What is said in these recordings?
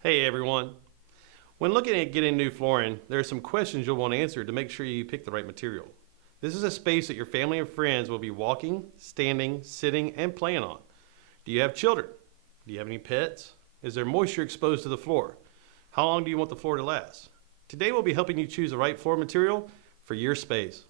Hey everyone. When looking at getting new flooring, there are some questions you'll want answered to make sure you pick the right material. This is a space that your family and friends will be walking, standing, sitting, and playing on. Do you have children? Do you have any pets? Is there moisture exposed to the floor? How long do you want the floor to last? Today we'll be helping you choose the right floor material for your space.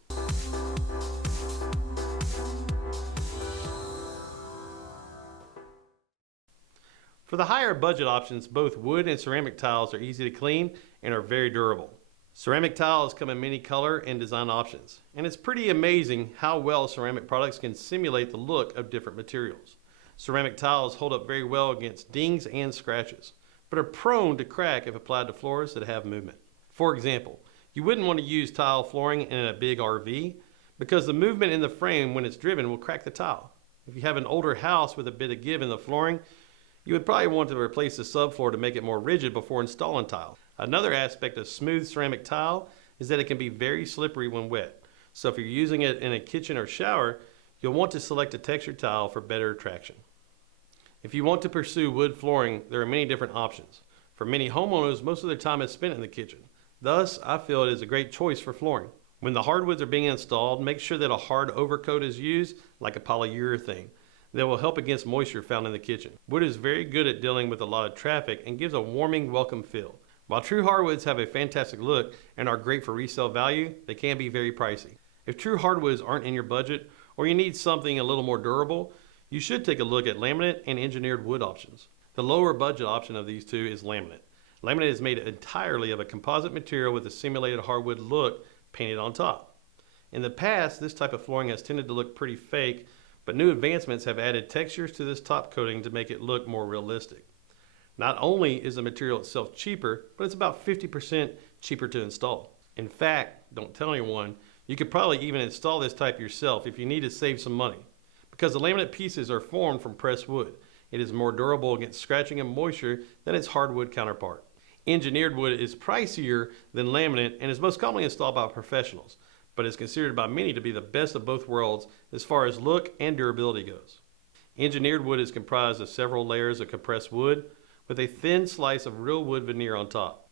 For the higher budget options, both wood and ceramic tiles are easy to clean and are very durable. Ceramic tiles come in many color and design options, and it's pretty amazing how well ceramic products can simulate the look of different materials. Ceramic tiles hold up very well against dings and scratches, but are prone to crack if applied to floors that have movement. For example, you wouldn't want to use tile flooring in a big RV because the movement in the frame when it's driven will crack the tile. If you have an older house with a bit of give in the flooring, you would probably want to replace the subfloor to make it more rigid before installing tile. Another aspect of smooth ceramic tile is that it can be very slippery when wet. So if you're using it in a kitchen or shower, you'll want to select a textured tile for better traction. If you want to pursue wood flooring, there are many different options. For many homeowners, most of their time is spent in the kitchen. Thus, I feel it is a great choice for flooring. When the hardwoods are being installed, make sure that a hard overcoat is used, like a polyurethane, that will help against moisture found in the kitchen. Wood is very good at dealing with a lot of traffic and gives a warming, welcome feel. While true hardwoods have a fantastic look and are great for resale value, they can be very pricey. If true hardwoods aren't in your budget or you need something a little more durable, you should take a look at laminate and engineered wood options. The lower budget option of these two is laminate. Laminate is made entirely of a composite material with a simulated hardwood look painted on top. In the past, this type of flooring has tended to look pretty fake, but new advancements have added textures to this top coating to make it look more realistic. Not only is the material itself cheaper, but it's about 50% cheaper to install. In fact, don't tell anyone, you could probably even install this type yourself if you need to save some money. Because the laminate pieces are formed from pressed wood, it is more durable against scratching and moisture than its hardwood counterpart. Engineered wood is pricier than laminate and is most commonly installed by professionals, but is considered by many to be the best of both worlds as far as look and durability goes. Engineered wood is comprised of several layers of compressed wood with a thin slice of real wood veneer on top.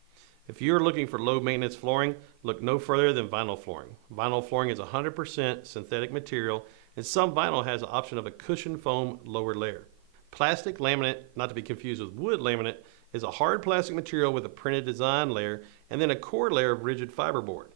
If you're looking for low maintenance flooring, look no further than vinyl flooring. Vinyl flooring is 100% synthetic material, and some vinyl has the option of a cushion foam lower layer. Plastic laminate, not to be confused with wood laminate, is a hard plastic material with a printed design layer and then a core layer of rigid fiberboard.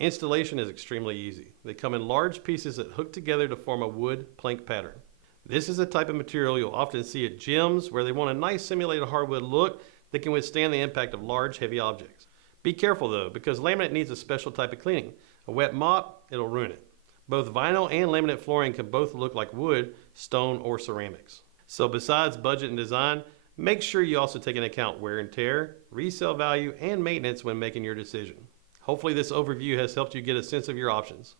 Installation is extremely easy. They come in large pieces that hook together to form a wood plank pattern. This is a type of material you'll often see at gyms where they want a nice simulated hardwood look that can withstand the impact of large, heavy objects. Be careful though, because laminate needs a special type of cleaning. A wet mop, it'll ruin it. Both vinyl and laminate flooring can both look like wood, stone, or ceramics. So besides budget and design, make sure you also take into account wear and tear, resale value, and maintenance when making your decision. Hopefully this overview has helped you get a sense of your options.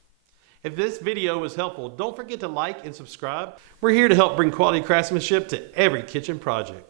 If this video was helpful, don't forget to like and subscribe. We're here to help bring quality craftsmanship to every kitchen project.